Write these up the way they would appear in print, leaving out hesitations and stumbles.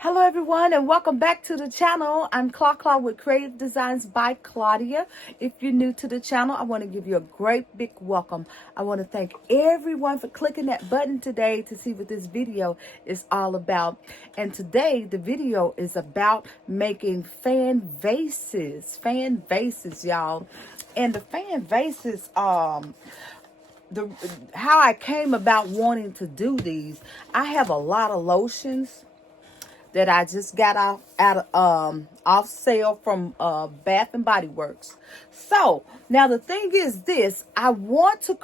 Hello everyone and welcome back to the channel. I'm Claw with Creative Designs by Claudia. If you're new to the channel, I want to give you a great big welcome. I want to thank everyone for clicking that button today to see what this video is all about. And today the video is about making fan vases, y'all. And the fan vases, how I came about wanting to do these, I have a lot of lotions that I just got off sale from Bath and Body Works. So now the thing is this: I want to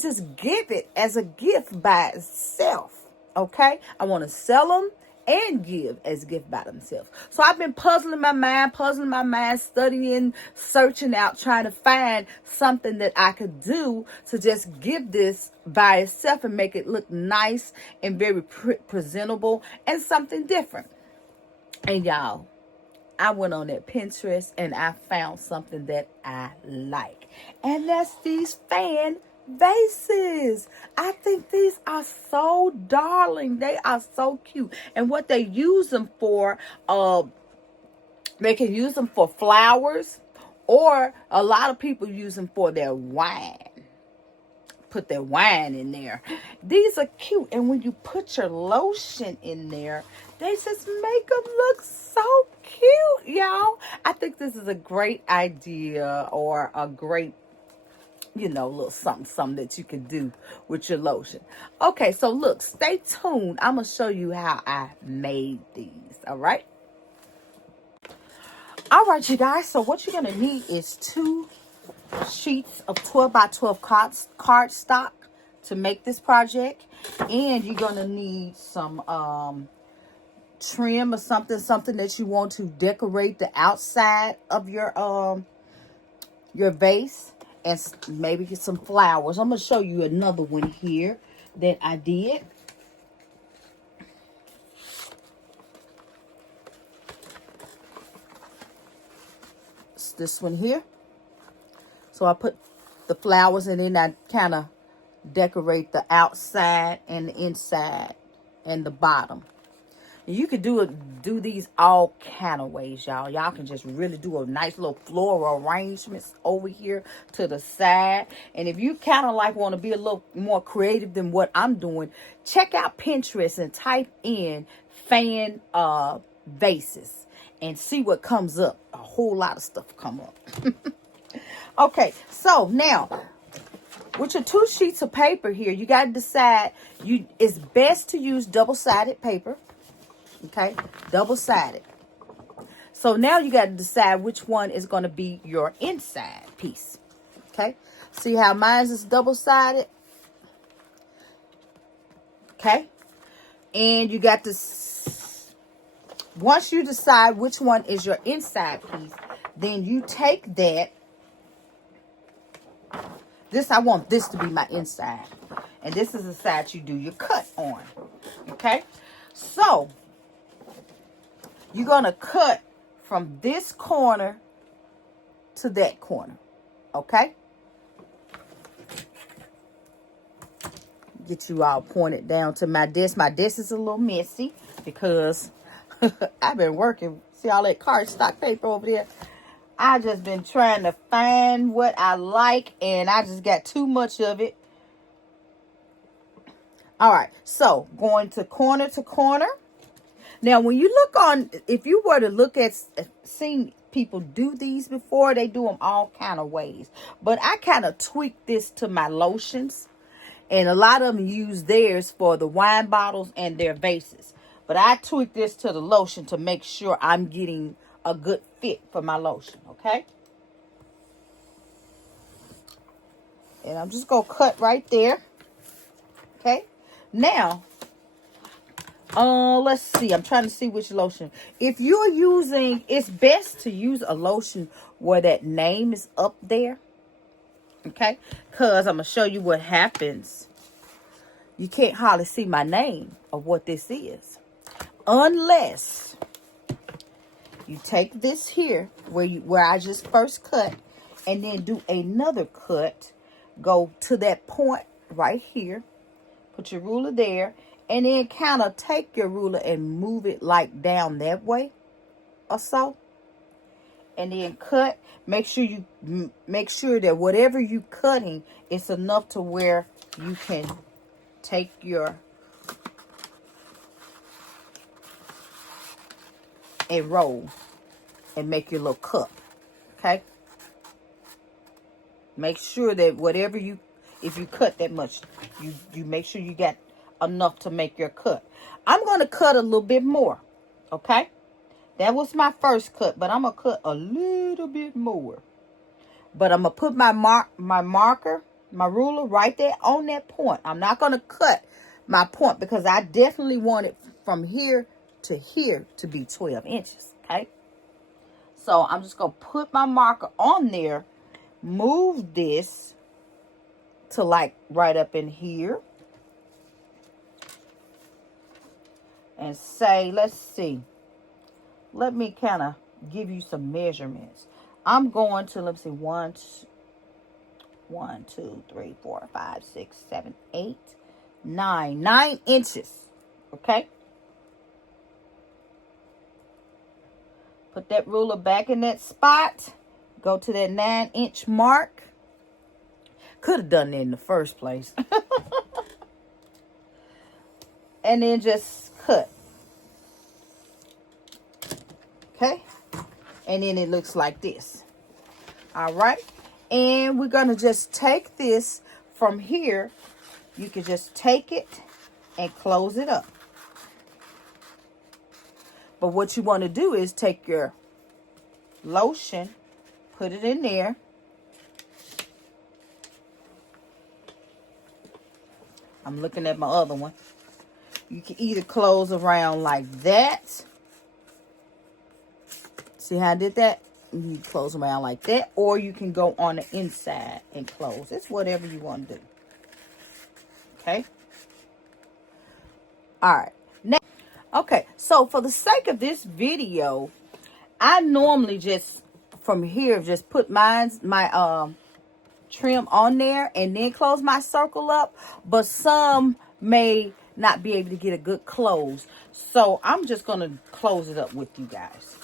just give it as a gift by itself. Okay, I want to sell them and give as gift by themselves. So I've been puzzling my mind, studying, searching out, trying to find something that I could do to just give this by itself and make it look nice and very presentable and something different. And y'all, I went on that Pinterest and I found something that I like. And that's these fan vases. I think these are so darling. They are so cute. And what they use them for, they can use them for flowers, or a lot of people use them for their wine. Put their wine in there. These are cute. And when you put your lotion in there, they just make them look so cute, y'all. I think this is a great idea, or a great, little something that you can do with your lotion. Okay, so look, stay tuned. I'm going to show you how I made these, all right? All right, you guys, so what you're going to need is 2 sheets of 12 by 12 cardstock to make this project. And you're going to need some trim or something that you want to decorate the outside of your vase. And maybe get some flowers. I'm going to show you another one here that I did. It's this one here. So I put the flowers and then I kind of decorate the outside and the inside and the bottom. You could do these all kind of ways, y'all. Y'all can just really do a nice little floral arrangements over here to the side. And if you kind of like want to be a little more creative than what I'm doing, check out Pinterest and type in fan vases and see what comes up. A whole lot of stuff come up. Okay, so now with your 2 sheets of paper here, you got to decide. It's best to use double-sided paper. Okay, double-sided. So now you got to decide which one is going to be your inside piece. Okay, see how mine is double-sided? Okay, and you got to, once you decide which one is your inside piece, then you take that. I want this to be my inside. And this is the side you do your cut on. Okay, so you're going to cut from this corner to that corner. Okay? Get you all pointed down to my desk. My desk is a little messy because I've been working. See all that cardstock paper over there? I just been trying to find what I like, and I just got too much of it. All right. So going to corner. Now, when you look on, if you were to look at, seen people do these before, they do them all kind of ways. But I kind of tweaked this to my lotions. And a lot of them use theirs for the wine bottles and their vases. But I tweaked this to the lotion to make sure I'm getting a good fit for my lotion, okay? And I'm just going to cut right there. Okay? Now, let's see. I'm trying to see which lotion. If you're using, it's best to use a lotion where that name is up there. Okay? Because I'm going to show you what happens. You can't hardly see my name of what this is. Unless you take this here where I just first cut and then do another cut. Go to that point right here. Put your ruler there And then kind of take your ruler and move it like down that way or so. And then cut. Make sure that whatever you cutting is enough to where you can take your and roll and make your little cup. Okay. Make sure that whatever if you cut that much, you make sure you got enough to make your cut. I'm going to cut a little bit more. Okay. That was my first cut, but I'm going to cut a little bit more. But I'm going to put my marker, my ruler right there on that point. I'm not going to cut my point because I definitely want it from here to be 12 inches. Okay. So I'm just going to put my marker on there, move this to like right up in here. And say, let's see. Let me kind of give you some measurements. I'm going to, let's see, 1, 2, 3, 4, 5, 6, 7, 8, 9. 9 inches. Okay. Put that ruler back in that spot. Go to that 9-inch mark. Could have done it in the first place. And then just cut. Okay. And then it looks like this. All right. And we're going to just take this from here. You can just take it and close it up. But what you want to do is take your lotion, put it in there. I'm looking at my other one. You can either close around like that. See how I did that? You close around like that. Or you can go on the inside and close. It's whatever you want to do. Okay? Alright. Now, okay. So, for the sake of this video, I normally just, from here, just put my trim on there and then close my circle up. But some may not be able to get a good close. So, I'm just going to close it up with you guys.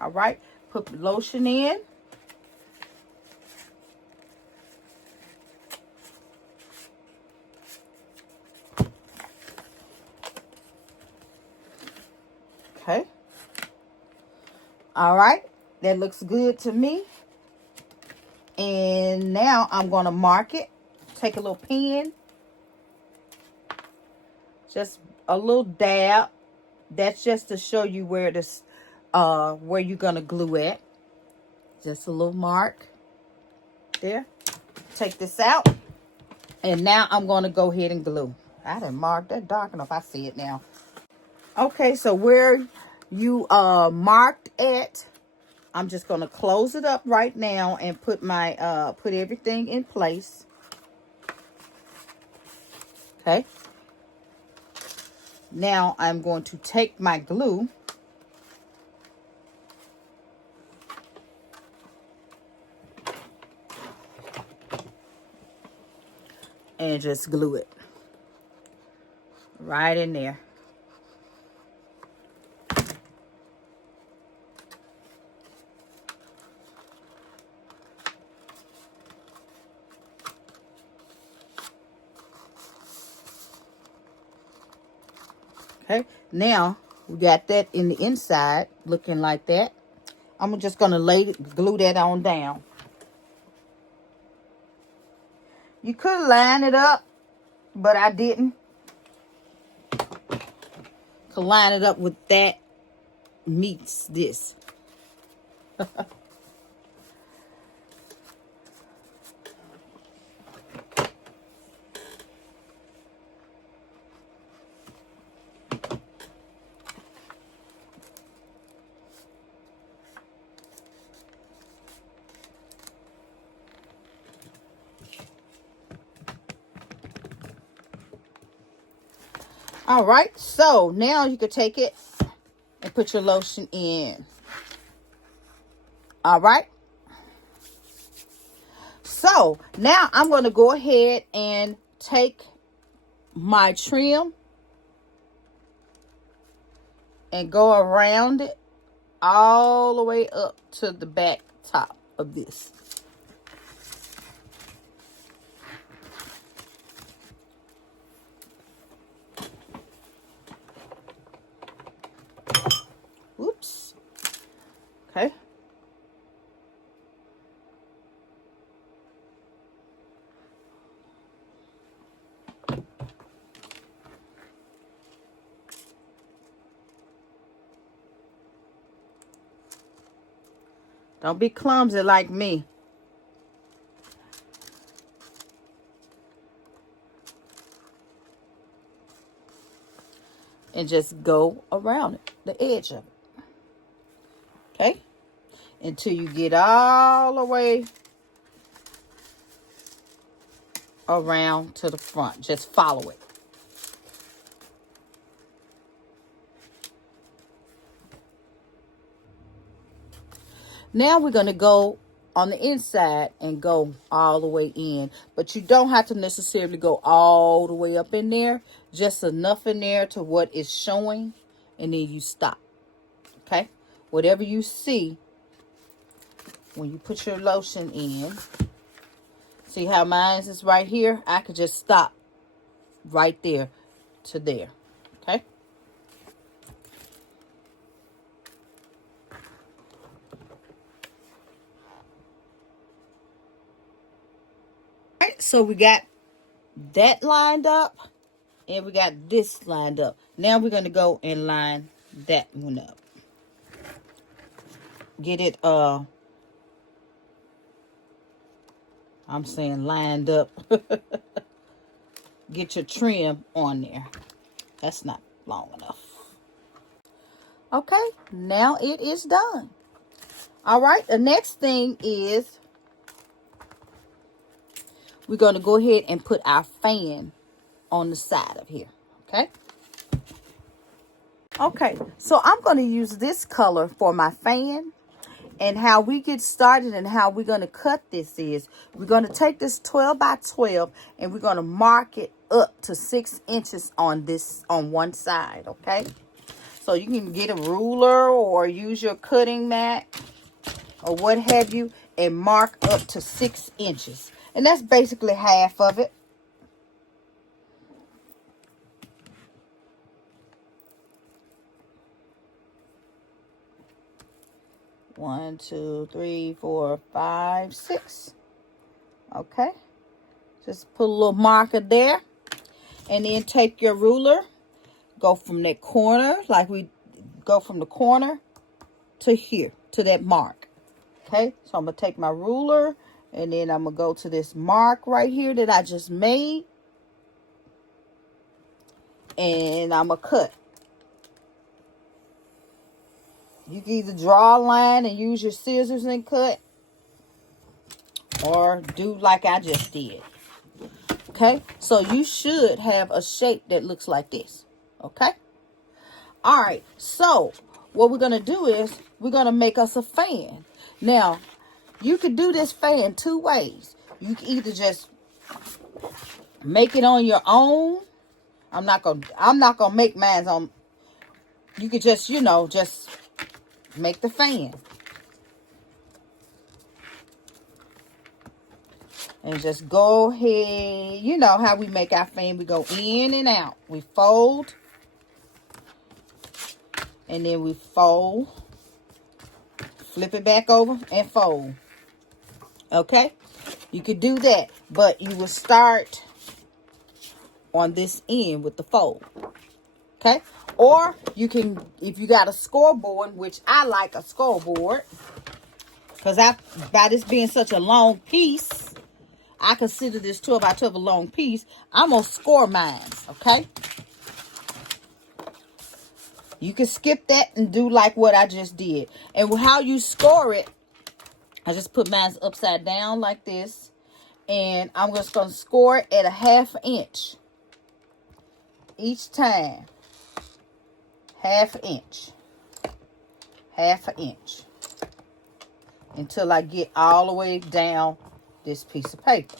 All right, put the lotion in. Okay. All right, that looks good to me. And now I'm going to mark it. Take a little pen. Just a little dab. That's just to show you where this where you're gonna glue at. Just a little mark there. Take this out, and now I'm gonna go ahead and glue. I didn't mark that dark enough. I see it now. Okay, so where you marked at, I'm just gonna close it up right now and put my put everything in place. Okay. Now I'm going to take my glue and just glue it right in there. Okay, now we got that in the inside looking like that. I'm just going to glue that on down. You could line it up, but I didn't. Could line it up with that meets this. All right, so now you can take it and put your lotion in. All right. So now I'm going to go ahead and take my trim and go around it all the way up to the back top of this. Oops. Okay. Don't be clumsy like me. And just go around it, the edge of it. Okay? Until you get all the way around to the front. Just follow it. Now we're going to go on the inside and go all the way in. But you don't have to necessarily go all the way up in there. Just enough in there to what is showing. And then you stop. Okay? Whatever you see when you put your lotion in. See how mine is right here? I could just stop right there to there. Okay? Alright, so we got that lined up. And we got this lined up. Now we're going to go and line that one up. Get it, I'm saying lined up. Get your trim on there. That's not long enough. Okay, now it is done. All right, the next thing is we're going to go ahead and put our fan on the side of here. Okay. Okay, so I'm going to use this color for my fan. And how we get started and how we're going to cut this is we're going to take this 12 by 12 and we're going to mark it up to 6 inches on one side. Okay. So you can get a ruler or use your cutting mat or what have you and mark up to 6 inches. And that's basically half of it. One, two, three, 4, 5, 6. Okay. Just put a little marker there. And then take your ruler. Go from that corner. Like we go from the corner to here. To that mark. Okay. So I'm going to take my ruler. And then I'm going to go to this mark right here that I just made. And I'm going to cut. You can either draw a line and use your scissors and cut. Or do like I just did. Okay. So you should have a shape that looks like this. Okay. All right. So what we're going to do is we're going to make us a fan. Now, you could do this fan 2 ways. You can either just make it on your own. I'm not going to make mine on. You could just, just make the fan. And just go ahead. You know how we make our fan. We go in and out. We fold. And then we fold. Flip it back over and fold. Okay? You could do that. But you will start on this end with the fold. Okay? Or you can, if you got a scoreboard, which I like a scoreboard. Because by this being such a long piece, I consider this 12 by 12 a long piece. I'm going to score mine. Okay? You can skip that and do like what I just did. And how you score it, I just put mine upside down like this. And I'm just going to score it at a 1/2 inch. Each time. 1/2 inch. 1/2 inch. Until I get all the way down this piece of paper.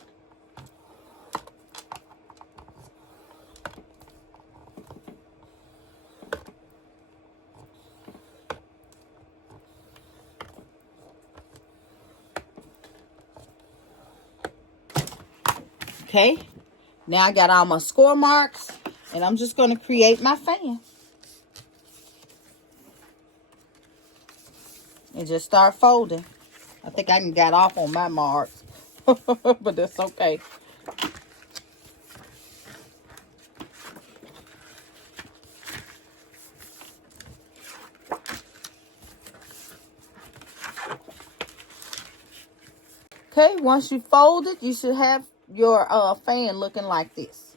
Okay, now I got all my score marks, and I'm just going to create my fan. And just start folding. I think I can get off on my marks, but that's okay. Okay, once you fold it, you should have your fan looking like this.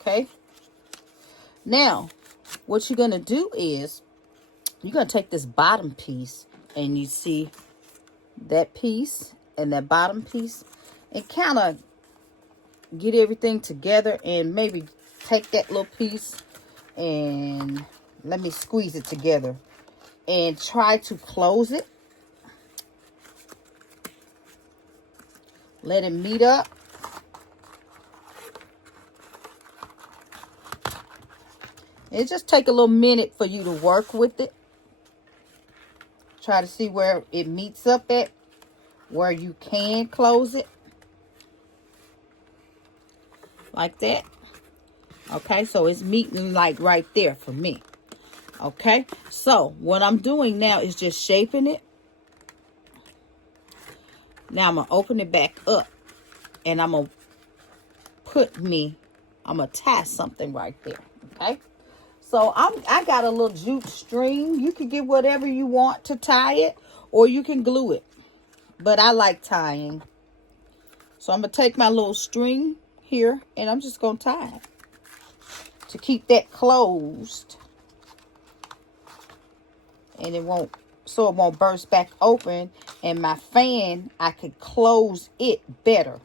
Okay. Now, what you're going to do is, you're going to take this bottom piece, and you see that piece and that bottom piece, and kind of get everything together, and maybe take that little piece and let me squeeze it together and try to close it. Let it meet up. It just take a little minute for you to work with it. Try to see where it meets up at, where you can close it. Like that. Okay, so it's meeting like right there for me. Okay, so what I'm doing now is just shaping it. Now I'm going to open it back up, and I'm going to tie something right there. Okay, so I got a little jute string. You can get whatever you want to tie it, or you can glue it, but I like tying. So I'm going to take my little string here, and I'm just going to tie it to keep that closed, and it won't burst back open. And my fan, I could close it better.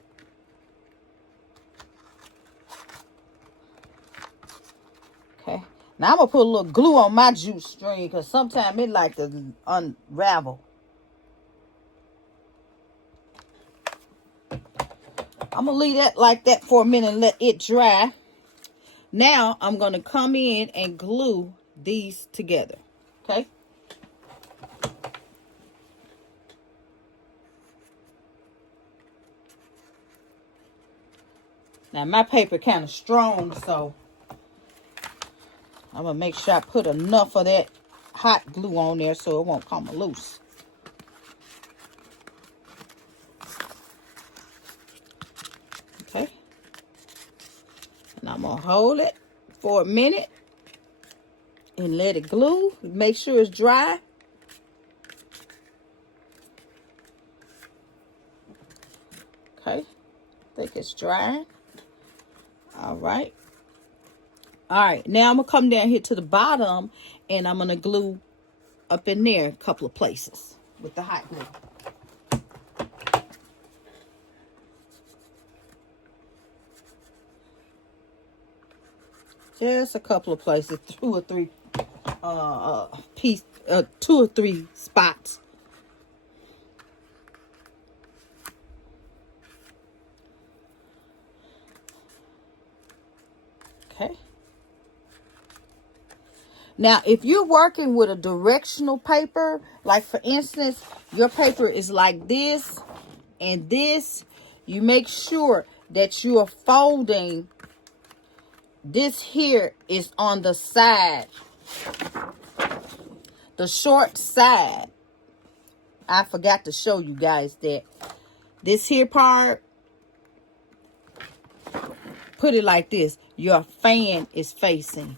Okay, now I'm gonna put a little glue on my jute string, because sometimes it like to unravel. I'm gonna leave that like that for a minute and let it dry. Now I'm gonna come in and glue these together. Okay. Now my paper kind of strong, so I'm gonna make sure I put enough of that hot glue on there so it won't come loose. Okay. And I'm gonna hold it for a minute and let it glue. Make sure it's dry. Okay. I think it's drying. All right. All right. Now I'm gonna come down here to the bottom, and I'm gonna glue up in there a couple of places with the hot glue. Just a couple of places, two or three spots. Okay. Now, if you're working with a directional paper, like for instance, your paper is like this and this, you make sure that you are folding. This here is on the side, the short side. I forgot to show you guys that this here part, put it like this. Your fan is facing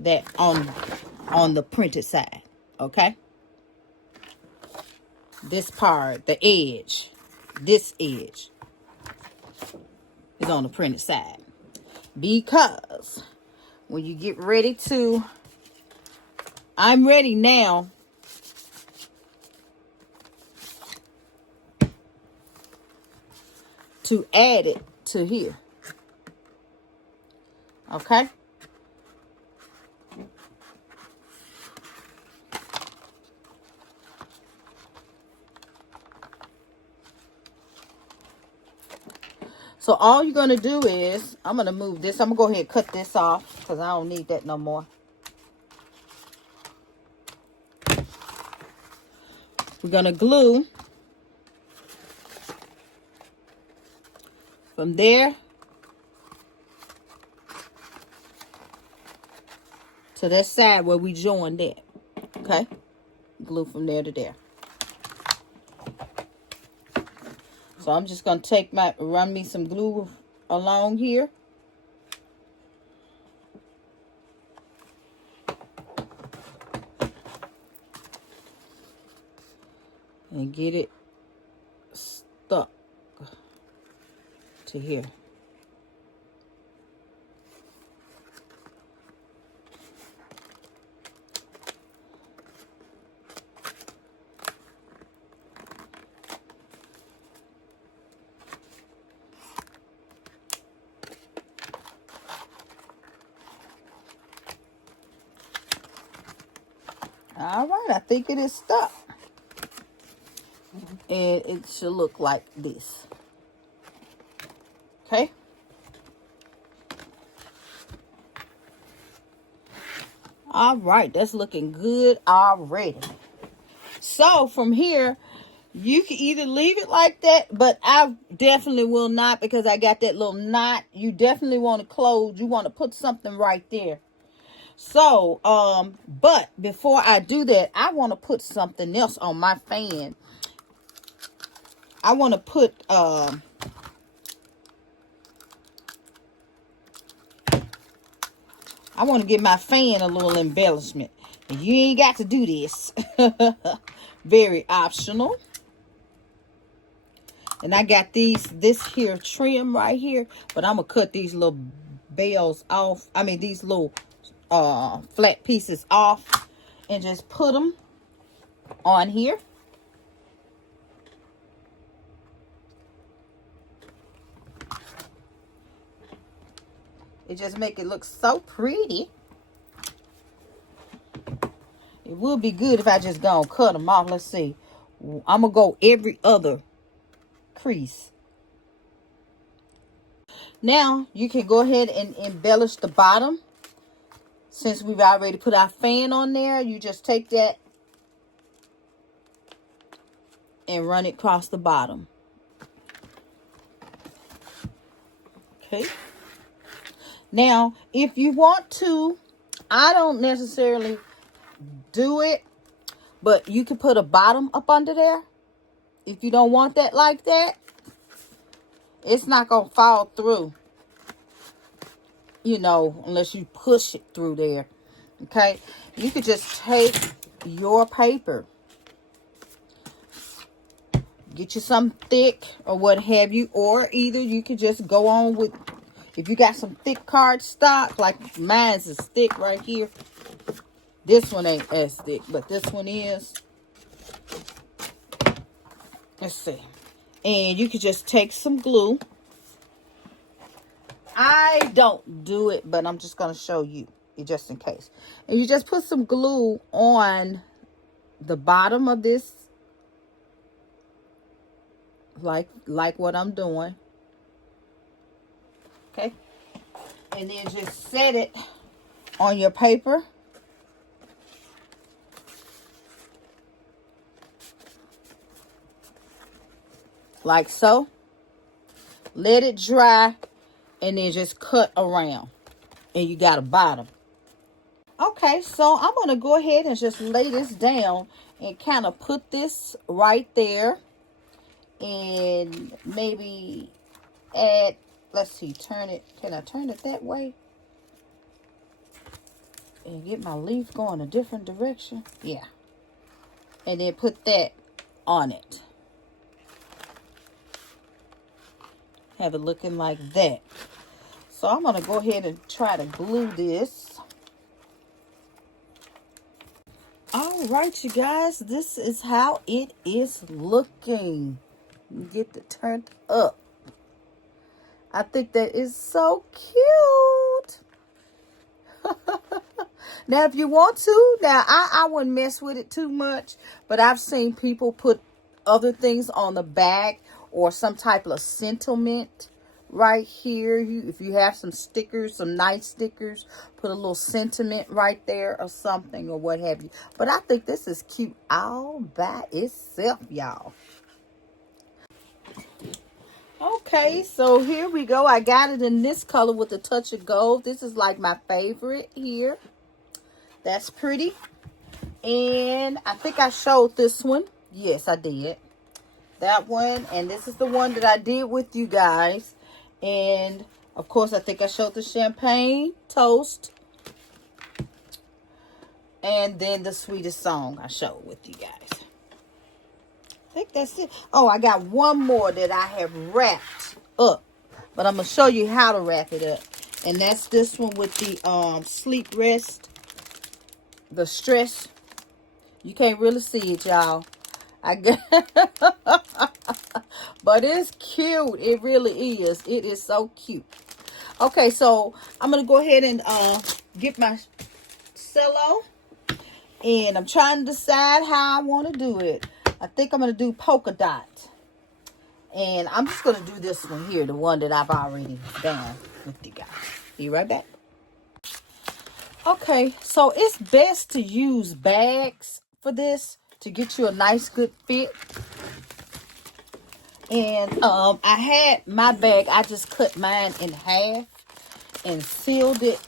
that on the printed side. Okay. This part, the edge, this edge is on the printed side. Because when you get ready to, I'm ready now to add it to here. Okay. So all you're going to do is, I'm going to move this. I'm going to go ahead and cut this off because I don't need that no more. We're going to glue from there to that side where we joined it. Okay? Glue from there to there. So I'm just going to run me some glue along here. And get it stuck to here. All right, I think it is stuck. And it should look like this. Okay. All right, that's looking good already. So from here, you can either leave it like that, but I definitely will not because I got that little knot. You definitely want to close. You want to put something right there. So, but before I do that, I want to put something else on my fan. I want to put, I want to give my fan a little embellishment. You ain't got to do this. Very optional. And I got this here trim right here, but I'm going to cut these little bells off. I mean, these little flat pieces off and just put them on here. It just make it look so pretty. It would be good if I just go and cut them off. Let's see. I'm going to go every other crease. Now, you can go ahead and embellish the bottom. Since we've already put our fan on there, you just take that and run it across the bottom. Okay. Now, if you want to, I don't necessarily do it, but you can put a bottom up under there. If you don't want that like that, it's not going to fall through, you know, unless you push it through there. Okay. You could just take your paper, get you some thick or what have you, or either you could just go on with, if you got some thick cardstock, like mine's is thick right here. This one ain't as thick, but this one is. Let's see. And you could just take some glue. I don't do it, but I'm just going to show you just in case. And you just put some glue on the bottom of this, like what I'm doing. Okay. And then just set it on your paper. Like so. Let it dry. And then just cut around. And you got a bottom. Okay, so I'm going to go ahead and just lay this down. And kind of put this right there. And maybe add, let's see, turn it. Can I turn it that way? And get my leaf going a different direction. Yeah. And then put that on it. Have it looking like that. So I'm going to go ahead and try to glue this. All right, you guys. This is how it is looking. Get it turned up. I think that is so cute. Now, if you want to, now I wouldn't mess with it too much, but I've seen people put other things on the back or some type of sentiment right here. If you have some stickers, some nice stickers, put a little sentiment right there or something or what have you. But I think this is cute all by itself, y'all. Okay, so here we go. I got it in this color with a touch of gold. This is like my favorite here. That's pretty. And I think I showed this one. Yes, I did. That one. And this is the one that I did with you guys. And, of course, I think I showed the champagne toast. And then the sweetest song I showed with you guys. I think that's it. Oh, I got one more that I have wrapped up. But I'm going to show you how to wrap it up. And that's this one with the sleep rest. The stress. You can't really see it, y'all. I get but it's cute. It really is. It is so cute. Okay, so I'm going to go ahead and get my cello. And I'm trying to decide how I want to do it. I think I'm going to do polka dot. And I'm just going to do this one here, the one that I've already done with you guys. Be right back. Okay, so it's best to use bags for this to get you a nice, good fit. And I had my bag, I just cut mine in half and sealed it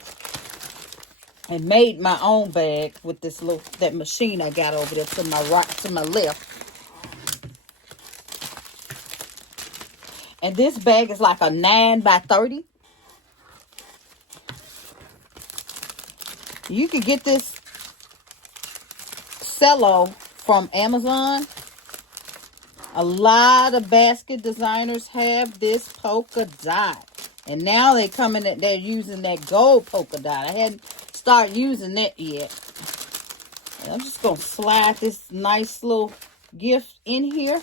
and made my own bag with this that machine I got over there to my right, to my left. And this bag is like a 9 by 30. You can get this cello from Amazon. A lot of basket designers have this polka dot. And now they're using that gold polka dot. I hadn't started using that yet. And I'm just going to slide this nice little gift in here.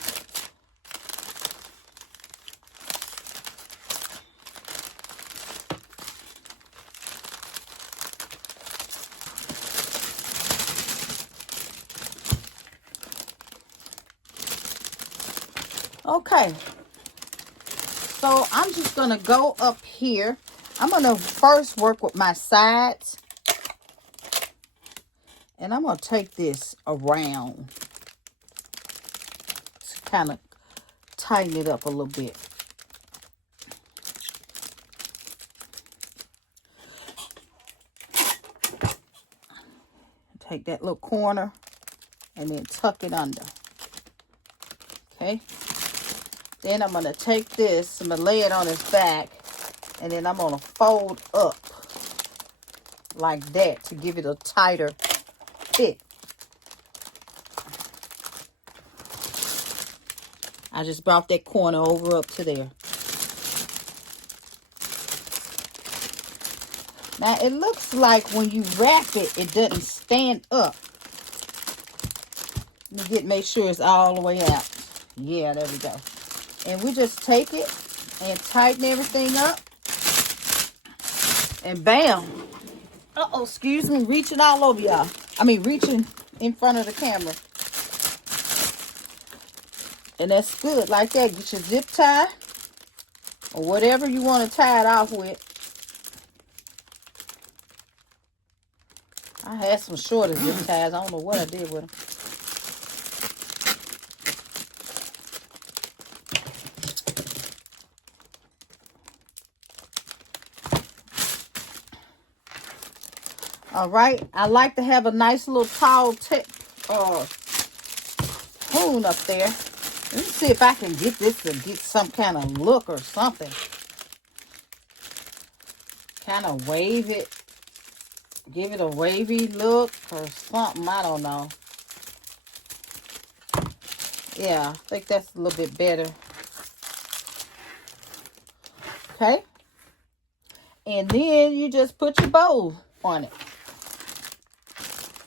Okay, so I'm just going to go up here. I'm going to first work with my sides. And I'm going to take this around to kind of tighten it up a little bit. Take that little corner and then tuck it under. Okay. Then I'm going to take this, I'm going to lay it on its back, and then I'm going to fold up like that to give it a tighter fit. I just brought that corner over up to there. Now, it looks like when you wrap it, it doesn't stand up. Let me make sure it's all the way out. Yeah, there we go. And we just take it and tighten everything up. And bam. Uh-oh, excuse me. Reaching all over y'all. I mean, reaching in front of the camera. And that's good. Like that. Get your zip tie. Or whatever you want to tie it off with. I had some shorter zip ties. I don't know what I did with them. All right, I like to have a nice little tall spoon up there. Let me see if I can get this to get some kind of look or something. Kind of wave it. Give it a wavy look or something. I don't know. Yeah, I think that's a little bit better. Okay. And then you just put your bow on it.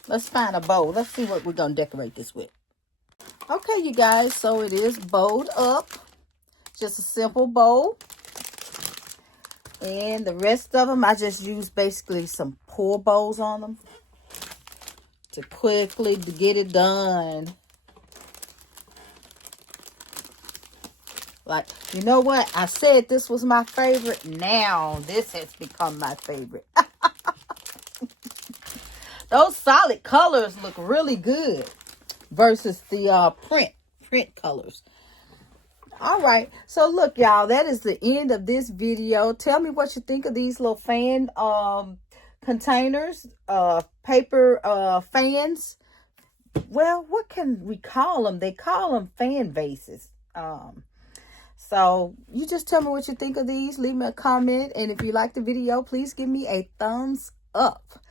Let's find a bowl. Let's see what we're going to decorate this with. Okay, you guys. So it is bowled up. Just a simple bowl. And the rest of them, I just use basically some pour bowls on them. To quickly get it done. Like, you know what? I said this was my favorite. Now this has become my favorite. Those solid colors look really good versus the print colors. All right. So look, y'all, that is the end of this video. Tell me what you think of these little fan containers, paper fans. Well, what can we call them? They call them fan vases. So you just tell me what you think of these. Leave me a comment. And if you like the video, please give me a thumbs up.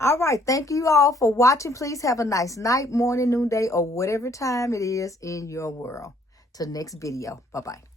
All right. Thank you all for watching. Please have a nice night, morning, noonday, or whatever time it is in your world. Till next video. Bye-bye.